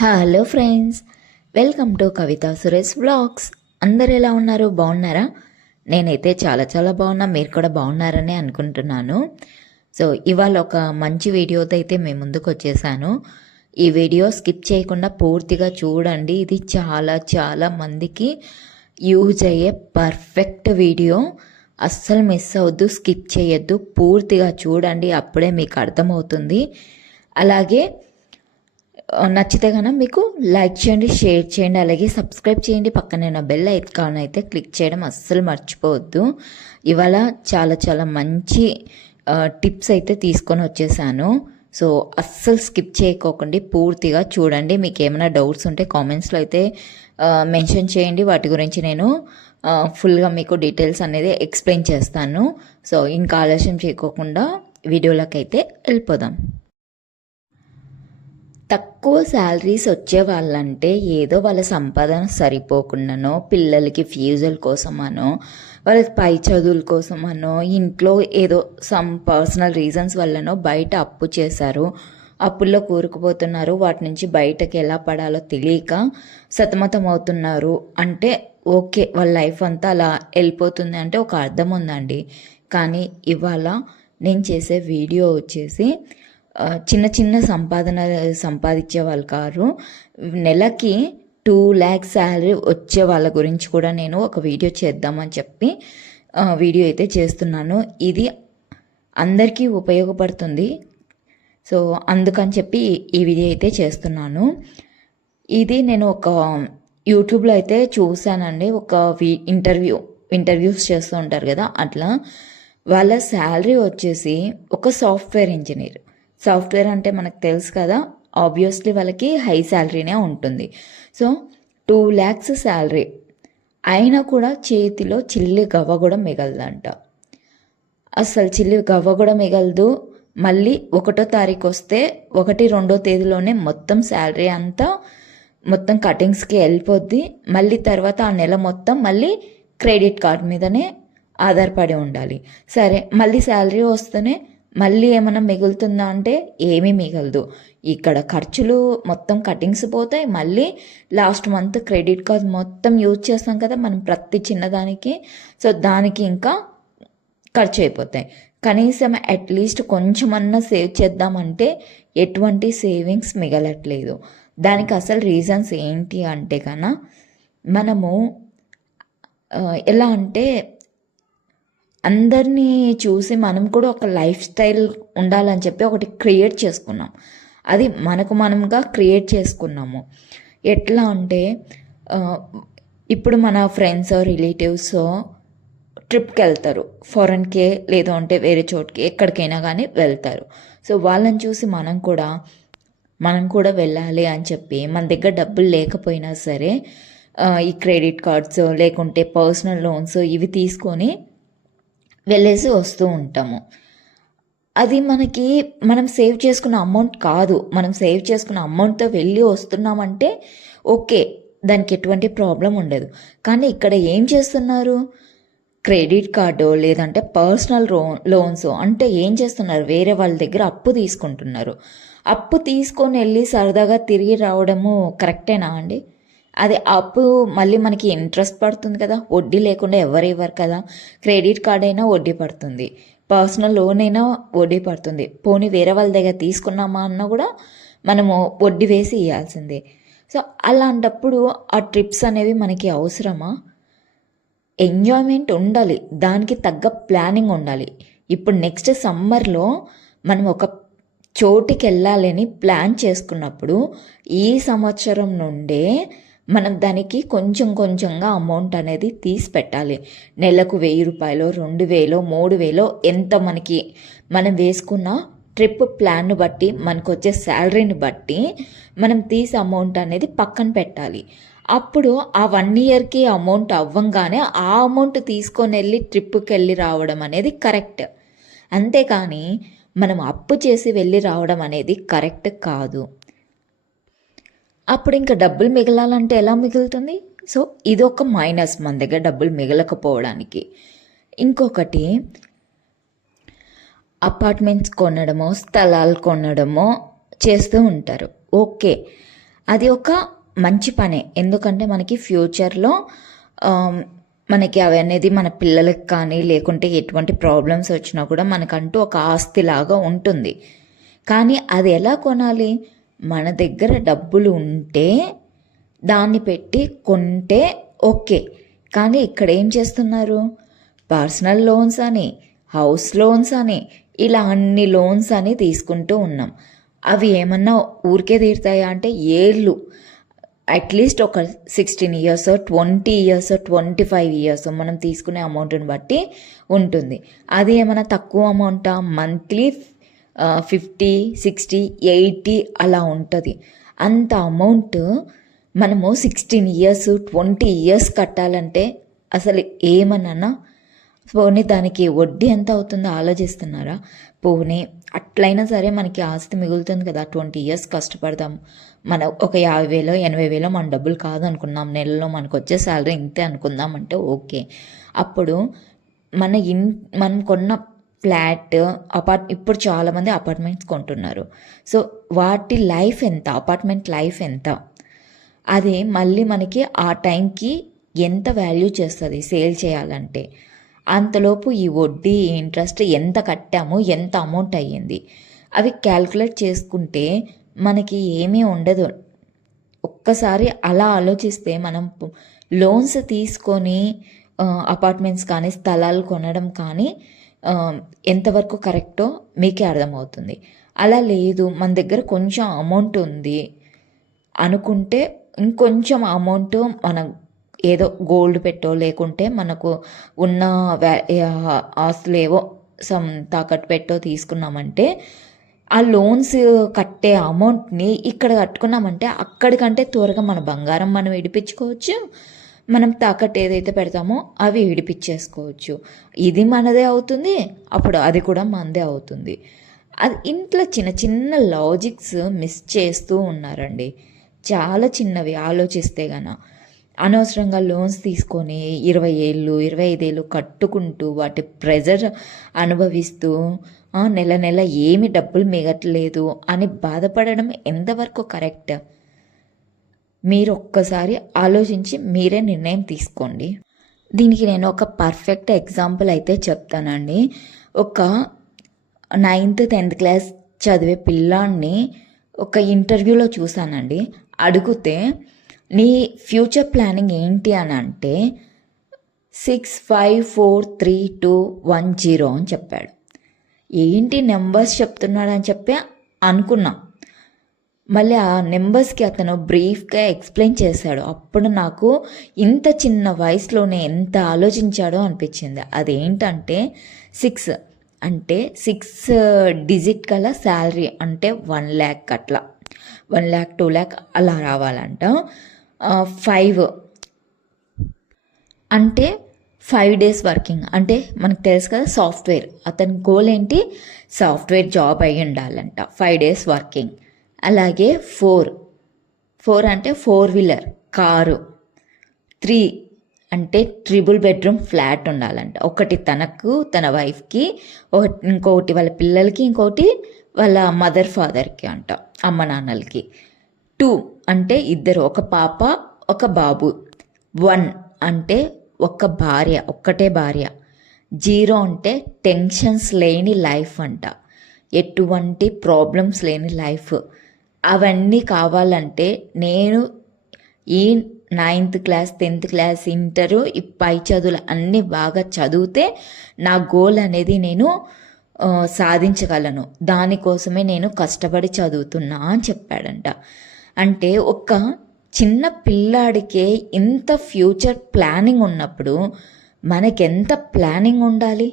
Hello friends, welcome to Kavitha Suresh vlogs. అందరు ఎలా ఉన్నారు? బాగున్నారా? నేనైతే చాలా చాలా బాగున్నా. మీరు కూడా బాగున్నారని అనుకుంటున్నాను. సో ఇవాళ ఒక మంచి వీడియోతో అయితే మేము ముందుకు వచ్చేసాను. ఈ వీడియో స్కిప్ చేయకుండా పూర్తిగా చూడండి. ఇది చాలా చాలా మందికి యూజ్ అయ్యే పర్ఫెక్ట్ వీడియో. అస్సలు మిస్ అవ్వద్దు, స్కిప్ చేయొద్దు, పూర్తిగా చూడండి. అప్పుడే మీకు అర్థమవుతుంది. అలాగే నచ్చితే కనుక మీకు లైక్ చేయండి, షేర్ చేయండి, అలాగే సబ్స్క్రైబ్ చేయండి. పక్కనే ఉన్న బెల్ ఐకాన్ అయితే క్లిక్ చేయడం అస్సలు మర్చిపోవద్దు. ఇవాళ చాలా చాలా మంచి టిప్స్ అయితే తీసుకొని వచ్చేసాను. సో అస్సలు స్కిప్ చేయకోకండి, పూర్తిగా చూడండి. మీకు ఏమైనా డౌట్స్ ఉంటే కామెంట్స్లో అయితే మెన్షన్ చేయండి. వాటి గురించి నేను ఫుల్గా మీకు డీటెయిల్స్ అనేది ఎక్స్ప్లెయిన్ చేస్తాను. సో ఇంకా ఆలస్యం చేయకోకుండా వీడియోలోకి అయితే వెళ్ళిపోదాం. తక్కువ శాలరీస్ వచ్చే వాళ్ళంటే ఏదో వాళ్ళ సంపాదన సరిపోకుండానో, పిల్లలకి ఫ్యూజుల కోసమనో, వాళ్ళ పై చదువుల కోసమనో, ఇంట్లో ఏదో సమ్ పర్సనల్ రీజన్స్ వల్లనో బయట అప్పు చేశారు. అప్పుల్లో కూరుకుపోతున్నారు. వాటి నుంచి బయటకు ఎలా పడాలో తెలియక సతమతం అవుతున్నారు. అంటే ఓకే, వాళ్ళ లైఫ్ అంతా అలా వెళ్ళిపోతుంది అంటే ఒక అర్థం ఉందండి. కానీ ఇవాళ నేను చేసే వీడియో వచ్చేసి చిన్న చిన్న సంపాదించే వాళ్ళు కారు, నెలకి 2 lakhs శాలరీ వచ్చే వాళ్ళ గురించి కూడా నేను ఒక వీడియో చేద్దామని చెప్పి వీడియో అయితే చేస్తున్నాను. ఇది అందరికీ ఉపయోగపడుతుంది. సో అందుకని చెప్పి ఈ వీడియో అయితే చేస్తున్నాను. ఇది నేను ఒక యూట్యూబ్లో అయితే చూశానండి. ఒక ఇంటర్వ్యూస్ చేస్తూ ఉంటారు కదా, అట్లా వాళ్ళ శాలరీ వచ్చేసి ఒక సాఫ్ట్వేర్ ఇంజనీర్. సాఫ్ట్వేర్ అంటే మనకు తెలుసు కదా, ఆబ్వియస్లీ వాళ్ళకి హై శాలరీనే ఉంటుంది. సో 2 lakhs శాలరీ అయినా కూడా చేతిలో చిల్లి గవ్వ కూడా మిగలదంట. అసలు చిల్లి గవ్వ కూడా మిగలదు. మళ్ళీ 1వ తారీఖు వస్తే 1-2వ తేదీలోనే మొత్తం శాలరీ అంతా మొత్తం కటింగ్స్కి వెళ్ళిపోద్ది. మళ్ళీ తర్వాత ఆ నెల మొత్తం మళ్ళీ క్రెడిట్ కార్డ్ మీదనే ఆధారపడి ఉండాలి. సరే, మళ్ళీ శాలరీ వస్తేనే మళ్ళీ ఏమైనా మిగులుతుందా అంటే ఏమీ మిగలదు. ఇక్కడ ఖర్చులు మొత్తం కటింగ్స్ పోతాయి. మళ్ళీ లాస్ట్ మంత్ క్రెడిట్ కార్డ్ మొత్తం యూజ్ చేస్తాం కదా మనం ప్రతి చిన్నదానికి. సో దానికి ఇంకా ఖర్చు అయిపోతాయి. కనీసం అట్లీస్ట్ కొంచెమన్నా సేవ్ చేద్దామంటే ఎటువంటి సేవింగ్స్ మిగలట్లేదు. దానికి అసలు రీజన్స్ ఏంటి అంటే కన్నా, మనము ఎలా అంటే అందరినీ చూసి మనం కూడా ఒక లైఫ్ స్టైల్ ఉండాలని చెప్పి ఒకటి క్రియేట్ చేసుకున్నాం. అది మనకు మనంగా క్రియేట్ చేసుకున్నాము. ఎట్లా అంటే ఇప్పుడు మన ఫ్రెండ్స్ రిలేటివ్స్ ట్రిప్కి వెళ్తారు, ఫారెన్కే లేదు అంటే వేరే చోటుకి ఎక్కడికైనా కానీ వెళ్తారు. సో వాళ్ళని చూసి మనం కూడా వెళ్ళాలి అని చెప్పి మన దగ్గర డబ్బులు లేకపోయినా సరే ఈ క్రెడిట్ కార్డ్స్ లేకుంటే పర్సనల్ లోన్స్ ఇవి తీసుకొని వెళ్ళేసి వస్తూ ఉంటాము. అది మనం సేవ్ చేసుకున్న అమౌంట్ కాదు. మనం సేవ్ చేసుకున్న అమౌంట్తో వెళ్ళి వస్తున్నామంటే ఓకే, దానికి ఎటువంటి ప్రాబ్లం ఉండదు. కానీ ఇక్కడ ఏం చేస్తున్నారు, క్రెడిట్ కార్డు లేదంటే పర్సనల్ లోన్స్ అంటే ఏం చేస్తున్నారు, వేరే వాళ్ళ దగ్గర అప్పు తీసుకుంటున్నారు. అప్పు తీసుకొని వెళ్ళి సరదాగా తిరిగి రావడము కరెక్టేనా అండి? అది అప్పు మళ్ళీ మనకి ఇంట్రెస్ట్ పడుతుంది కదా, వడ్డీ లేకుండా ఎవరు ఇవ్వరు కదా. క్రెడిట్ కార్డ్ అయినా వడ్డీ పడుతుంది, పర్సనల్ లోన్ అయినా వడ్డీ పడుతుంది. పోనీ వేరే వాళ్ళ దగ్గర తీసుకున్నామా అన్నా కూడా మనము వడ్డీ వేసి ఇవ్వాల్సిందే. సో అలాంటప్పుడు ఆ ట్రిప్స్ అనేవి మనకి అవసరమా? ఎంజాయ్మెంట్ ఉండాలి, దానికి తగ్గ ప్లానింగ్ ఉండాలి. ఇప్పుడు నెక్స్ట్ సమ్మర్లో మనం ఒక చోటికి వెళ్ళాలని ప్లాన్ చేసుకున్నప్పుడు ఈ సంవత్సరం నుండే మనం దానికి కొంచెం కొంచెంగా అమౌంట్ అనేది తీసి పెట్టాలి. నెలకు 1000 రూపాయలు, 2000, 3000 ఎంత మనం వేసుకున్న ట్రిప్ ప్లాన్ను బట్టి మనకు వచ్చే శాలరీని బట్టి మనం తీసి అమౌంట్ అనేది పక్కన పెట్టాలి. అప్పుడు ఆ 1 yearకి అమౌంట్ అవ్వంగానే ఆ అమౌంట్ తీసుకొని వెళ్ళి ట్రిప్కి వెళ్ళి రావడం అనేది కరెక్ట్. అంతేకాని మనం అప్పు చేసి వెళ్ళి రావడం అనేది కరెక్ట్ కాదు. అప్పుడు ఇంకా డబ్బులు మిగలాలంటే ఎలా మిగులుతుంది? సో ఇది ఒక మైనస్ మన దగ్గర డబ్బులు మిగలకపోవడానికి. ఇంకొకటి, అపార్ట్మెంట్స్ కొనడమో స్థలాలు కొనడమో చేస్తూ ఉంటారు. ఓకే, అది ఒక మంచి పనే. ఎందుకంటే మనకి ఫ్యూచర్లో మనకి అవి అనేది మన పిల్లలకి కానీ లేకుంటే ఎటువంటి ప్రాబ్లమ్స్ వచ్చినా కూడా మనకంటూ ఒక ఆస్తిలాగా ఉంటుంది. కానీ అది ఎలా కొనాలి? మన దగ్గర డబ్బులు ఉంటే దాన్ని పెట్టి కొంటే ఓకే. కానీ ఇక్కడ ఏం చేస్తున్నారు? పర్సనల్ లోన్స్ అని, హౌస్ లోన్స్ అని, ఇలా అన్ని లోన్స్ అని తీసుకుంటూ ఉన్నాం. అవి ఏమన్నా ఊరికే తీరుతాయా అంటే ఏళ్ళు, అట్లీస్ట్ ఒక 16 ఇయర్స్, 20 ఇయర్స్, 25 ఇయర్స్ మనం తీసుకునే అమౌంట్ని బట్టి ఉంటుంది. అది ఏమైనా తక్కువ అమౌంటా? మంత్లీ 50, 60, 80 అలా ఉంటుంది. అంత అమౌంట్ మనము 16 ఇయర్స్, 20 ఇయర్స్ కట్టాలంటే అసలు ఏమన్నా పోనీ దానికి వడ్డీ ఎంత అవుతుందో ఆలోచిస్తున్నారా? పోనీ అట్లయినా సరే మనకి ఆస్తి మిగులుతుంది కదా, 20 ఇయర్స్ కష్టపడదాం, మన ఒక 50,000, 80,000 మన డబ్బులు కాదనుకున్నాం, నెలలో మనకు వచ్చే శాలరీ ఇంతే అనుకుందాం అంటే ఓకే. అప్పుడు మనం కొన్న ఫ్లాట్, ఇప్పుడు చాలామంది అపార్ట్మెంట్స్ కొంటున్నారు. సో వాటి లైఫ్ ఎంత, అపార్ట్మెంట్ లైఫ్ ఎంత, అది మళ్ళీ మనకి ఆ టైంకి ఎంత వాల్యూ చేస్తుంది సేల్ చేయాలంటే. అంతలోపు ఈ వడ్డీ, ఇంట్రెస్ట్ ఎంత కట్టాము, ఎంత అమౌంట్ అయ్యింది, అవి క్యాల్కులేట్ చేసుకుంటే మనకి ఏమీ ఉండదు. ఒక్కసారి అలా ఆలోచిస్తే మనం లోన్స్ తీసుకొని అపార్ట్మెంట్స్ కానీ స్థలాలు కొనడం కానీ ఎంతవరకు కరెక్టో మీకే అర్థమవుతుంది. అలా లేదు, మన దగ్గర కొంచెం అమౌంట్ ఉంది అనుకుంటే ఇంకొంచెం అమౌంట్ మనం ఏదో గోల్డ్ పెట్టో లేకుంటే మనకు ఉన్న ఆస్తులు ఏవో తాకట్టు పెట్టో తీసుకున్నామంటే ఆ లోన్స్ కట్టే అమౌంట్ని ఇక్కడ కట్టుకున్నామంటే అక్కడికంటే త్వరగా మన బంగారం మనం విడిపించుకోవచ్చు, మనం తాకట్టు ఏదైతే పెడతామో అవి విడిపించేసుకోవచ్చు. ఇది మనదే అవుతుంది, అప్పుడు అది కూడా మనదే అవుతుంది. అది ఇంట్లో చిన్న చిన్న లాజిక్స్ మిస్ చేస్తూ ఉన్నారండి, చాలా చిన్నవి ఆలోచిస్తే గన. అనవసరంగా లోన్స్ తీసుకొని 20 ఏళ్ళు 25 ఏళ్ళు కట్టుకుంటూ వాటి ప్రెజర్ అనుభవిస్తూ నెల నెల ఏమి డబ్బులు మిగట్లేదు అని బాధపడడం ఎంతవరకు కరెక్ట్? మీరు ఒక్కసారి ఆలోచించి మీరే నిర్ణయం తీసుకోండి. దీనికి నేను ఒక పర్ఫెక్ట్ ఎగ్జాంపుల్ అయితే చెప్తానండి. ఒక 9th, 10th క్లాస్ చదివే పిల్లాన్ని ఒక ఇంటర్వ్యూలో చూశానండి. అడిగితే నీ ఫ్యూచర్ ప్లానింగ్ ఏంటి అని అంటే 654321 అని చెప్పాడు. ఏంటి నెంబర్స్ చెప్తున్నాడని చెప్పి అనుకున్నా. మళ్ళీ ఆ నెంబర్స్కి అతను బ్రీఫ్గా ఎక్స్ప్లెయిన్ చేశాడు. అప్పుడు నాకు ఇంత చిన్న వయసులోనే ఎంత ఆలోచించాడో అనిపించింది. అదేంటంటే 6 అంటే 6 డిజిట్ గల శాలరీ అంటే 1 lakh అట్లా, 1 lakh 2 lakh అలా రావాలంట. 5 అంటే 5 days వర్కింగ్ అంటే మనకు తెలుసు కదా సాఫ్ట్వేర్. అతని గోల్ ఏంటి? సాఫ్ట్వేర్ జాబ్ అయి ఉండాలంట, 5 days వర్కింగ్. అలాగే 4 అంటే 4 వీలర్ కారు. 3 అంటే ట్రిపుల్ బెడ్రూమ్ ఫ్లాట్ ఉండాలంట. ఒకటి తనకు, తన వైఫ్కి, ఇంకొకటి వాళ్ళ పిల్లలకి, ఇంకొకటి వాళ్ళ మదర్ ఫాదర్కి అంట, అమ్మ నాన్నలకి. 2 అంటే 2, ఒక పాప ఒక బాబు. 1 అంటే ఒక్కటే భార్య. 0 అంటే టెన్షన్స్ లేని లైఫ్ అంట, ఎటువంటి ప్రాబ్లమ్స్ లేని లైఫ్. అవన్నీ కావాలంటే నేను ఈ 9th class, 10th class, inter, ఈ పై చదువులు అన్నీ బాగా చదివితే నా గోల్ అనేది నేను సాధించగలను, దానికోసమే నేను కష్టపడి చదువుతున్నా అని చెప్పాడంట. అంటే ఒక చిన్న పిల్లాడికే ఇంత ఫ్యూచర్ ప్లానింగ్ ఉన్నప్పుడు మనకెంత ప్లానింగ్ ఉండాలి?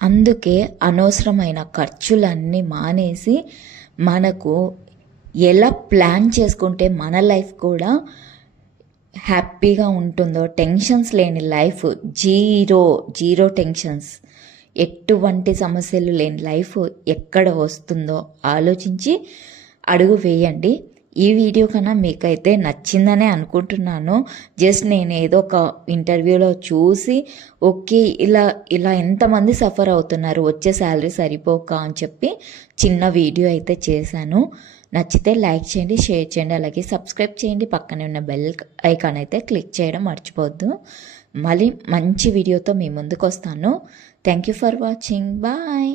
అందుకే అనవసరమైన ఖర్చులన్నీ మానేసి మనకు ఎలా ప్లాన్ చేసుకుంటే మన లైఫ్ కూడా హ్యాపీగా ఉంటుందో, టెన్షన్స్ లేని లైఫ్, జీరో టెన్షన్స్, ఎటువంటి సమస్యలు లేని లైఫ్ ఎక్కడ వస్తుందో ఆలోచించి అడుగు వేయండి. ఈ వీడియో కన్నా మీకైతే నచ్చిందనే అనుకుంటున్నాను. జస్ట్ నేను ఏదో ఒక ఇంటర్వ్యూలో చూసి ఓకే ఇలా ఎంతమంది సఫర్ అవుతున్నారు వచ్చే శాలరీ సరిపోక అని చెప్పి చిన్న వీడియో అయితే చేశాను. నచ్చితే లైక్ చేయండి, షేర్ చేయండి, అలాగే సబ్స్క్రైబ్ చేయండి. పక్కనే ఉన్న బెల్ ఐకాన్ అయితే క్లిక్ చేయడం మర్చిపోవద్దు. మళ్ళీ మంచి వీడియోతో మీ ముందుకు వస్తాను. Thank you for watching. Bye.